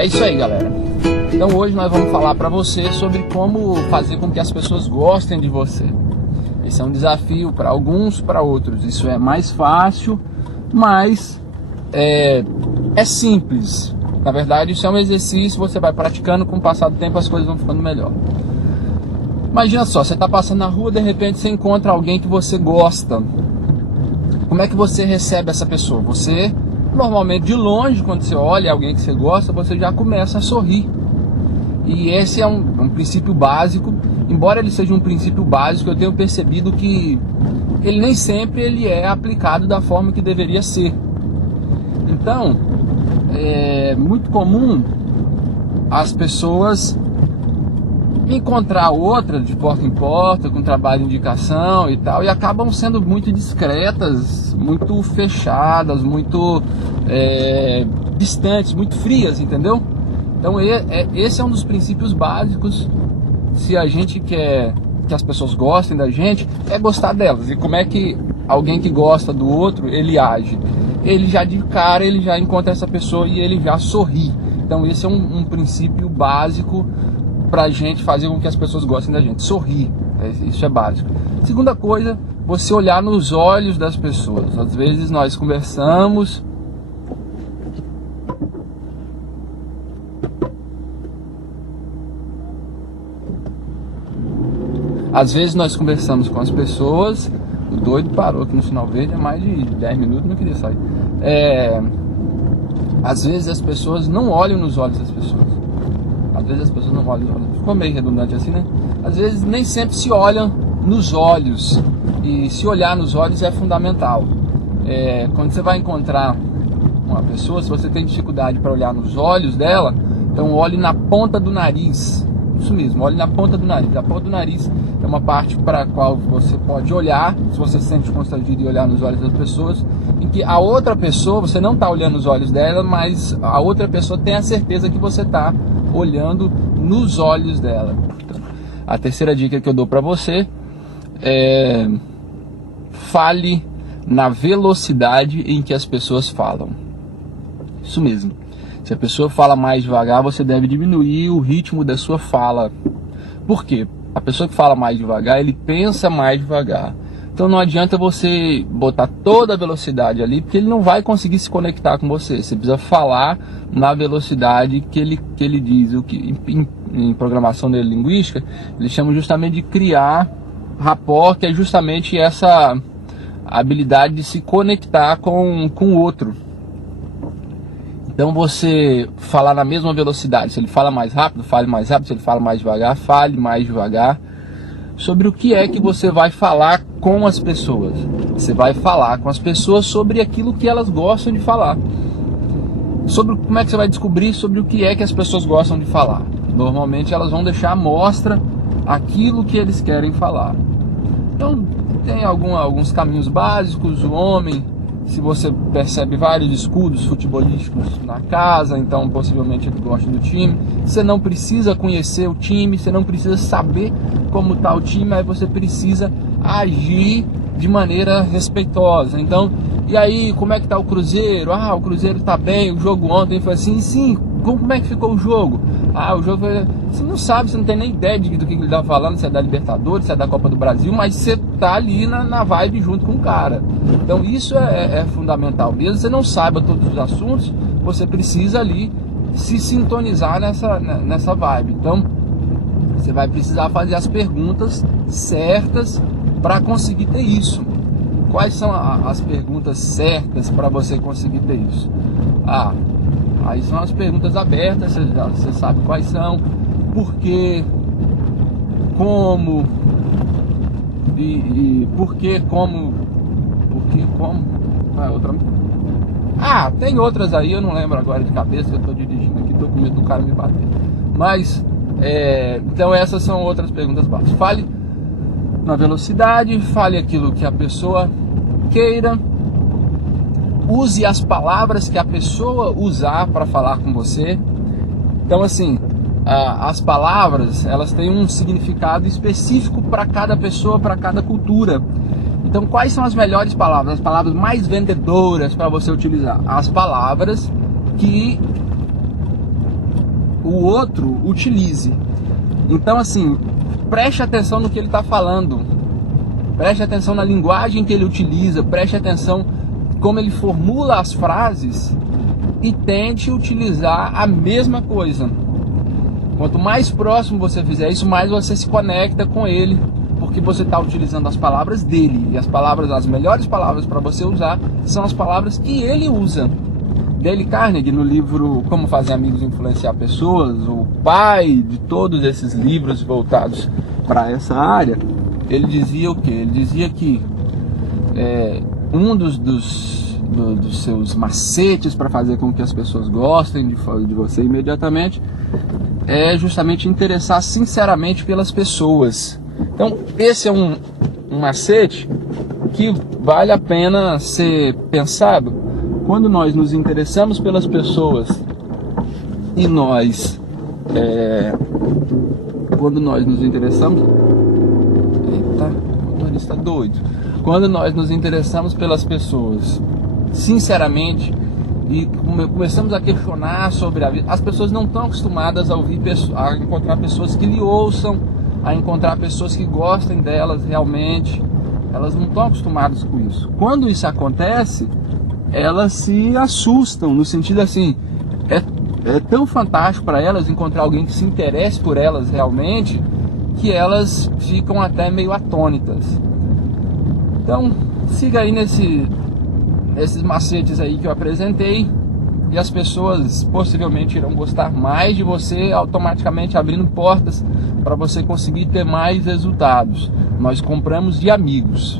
É isso aí, galera. Então hoje nós vamos falar para você sobre como fazer com que as pessoas gostem de você. Esse é um desafio para alguns, para outros. Isso é mais fácil, mas é simples. Na verdade, isso é um exercício, você vai praticando, com o passar do tempo as coisas vão ficando melhor. Imagina só, você está passando na rua, de repente você encontra alguém que você gosta. Como é que você recebe essa pessoa? Você, normalmente de longe, quando você olha alguém que você gosta, você já começa a sorrir. E esse é um princípio básico. Embora ele seja um princípio básico, eu tenho percebido que ele nem sempre ele é aplicado da forma que deveria ser. Então, é muito comum as pessoas encontrar outra de porta em porta, com trabalho de indicação e tal, e acabam sendo muito discretas, muito fechadas, muito distantes, muito frias, entendeu? Então esse é um dos princípios básicos. Se a gente quer que as pessoas gostem da gente, é gostar delas. E como é que alguém que gosta do outro, ele age? Ele já de cara, ele já encontra essa pessoa e ele já sorri. Então esse é um princípio básico pra gente fazer com que as pessoas gostem da gente. Sorrir, isso é básico. Segunda coisa, você olhar nos olhos das pessoas. Às vezes nós conversamos, com as pessoas. O doido parou aqui no sinal verde há mais de 10 minutos, não queria sair. Às vezes as pessoas não olham nos olhos das pessoas. Ficou meio redundante assim, né? Às vezes nem sempre se olham nos olhos. E se olhar nos olhos é fundamental. Quando você vai encontrar uma pessoa, se você tem dificuldade para olhar nos olhos dela, então olhe na ponta do nariz. Isso mesmo, olhe na ponta do nariz. A ponta do nariz é uma parte para a qual você pode olhar, se você se sente constrangido de olhar nos olhos das pessoas, em que a outra pessoa, você não está olhando nos olhos dela, mas a outra pessoa tem a certeza que você está olhando nos olhos dela. A terceira dica que eu dou para você é: fale na velocidade em que as pessoas falam. Isso mesmo. Se a pessoa fala mais devagar, você deve diminuir o ritmo da sua fala. Por quê? A pessoa que fala mais devagar, ele pensa mais devagar. Então não adianta você botar toda a velocidade ali, porque ele não vai conseguir se conectar com você. Você precisa falar na velocidade que ele diz. O que em programação neurolinguística, eles chamam justamente de criar rapport, que é justamente essa habilidade de se conectar com o outro. Então você falar na mesma velocidade. Se ele fala mais rápido, fale mais rápido. Se ele fala mais devagar, fale mais devagar. Sobre o que é que você vai falar com as pessoas. Você vai falar com as pessoas sobre aquilo que elas gostam de falar. Sobre como é que você vai descobrir sobre o que é que as pessoas gostam de falar. Normalmente elas vão deixar à mostra aquilo que eles querem falar. Então tem alguns caminhos básicos. O homem, se você percebe vários escudos futebolísticos na casa, então possivelmente ele gosta do time. Você não precisa conhecer o time, você não precisa saber como está o time, mas você precisa agir de maneira respeitosa. Então, e aí, como é que está o Cruzeiro? Ah, o Cruzeiro está bem, o jogo ontem foi assim, sim. Como é que ficou o jogo? Ah, o jogo foi... Você não sabe, você não tem nem ideia do que ele está falando, se é da Libertadores, se é da Copa do Brasil, mas você tá ali na vibe junto com o cara. Então isso é fundamental. Mesmo que você não saiba todos os assuntos, você precisa ali se sintonizar nessa vibe. Então você vai precisar fazer as perguntas certas para conseguir ter isso. Quais são as perguntas certas para você conseguir ter isso? Aí são as perguntas abertas, você sabe quais são, por quê, como, e por que, como, tem outras aí, eu não lembro agora de cabeça, eu estou dirigindo aqui, estou com medo do cara me bater. Mas, então essas são outras perguntas básicas. Fale na velocidade, fale aquilo que a pessoa queira. Use as palavras que a pessoa usar para falar com você. Então assim, as palavras, elas têm um significado específico para cada pessoa, para cada cultura. Então quais são as melhores palavras, as palavras mais vendedoras para você utilizar? As palavras que o outro utilize. Então, assim, preste atenção no que ele está falando, preste atenção na linguagem que ele utiliza, preste atenção como ele formula as frases e tente utilizar a mesma coisa. Quanto mais próximo você fizer isso, mais você se conecta com ele, porque você está utilizando as palavras dele, e as melhores palavras para você usar são as palavras que ele usa. Dale Carnegie, no livro Como Fazer Amigos e Influenciar Pessoas, o pai de todos esses livros voltados para essa área, ele dizia o quê? Ele dizia que um dos seus macetes para fazer com que as pessoas gostem de você imediatamente é justamente interessar sinceramente pelas pessoas. Então, esse é um macete que vale a pena ser pensado. Quando nós nos interessamos pelas pessoas e quando nós nos interessamos... Eita, o motorista doido. Quando nós nos interessamos pelas pessoas sinceramente e começamos a questionar sobre a vida, as pessoas não estão acostumadas a encontrar pessoas que lhe ouçam, a encontrar pessoas que gostem delas realmente. Elas não estão acostumadas com isso. Quando isso acontece, elas se assustam, no sentido assim, é tão fantástico para elas encontrar alguém que se interesse por elas realmente, que elas ficam até meio atônitas. Então, siga aí esses macetes aí que eu apresentei, e as pessoas possivelmente irão gostar mais de você, automaticamente abrindo portas para você conseguir ter mais resultados. Nós compramos de amigos.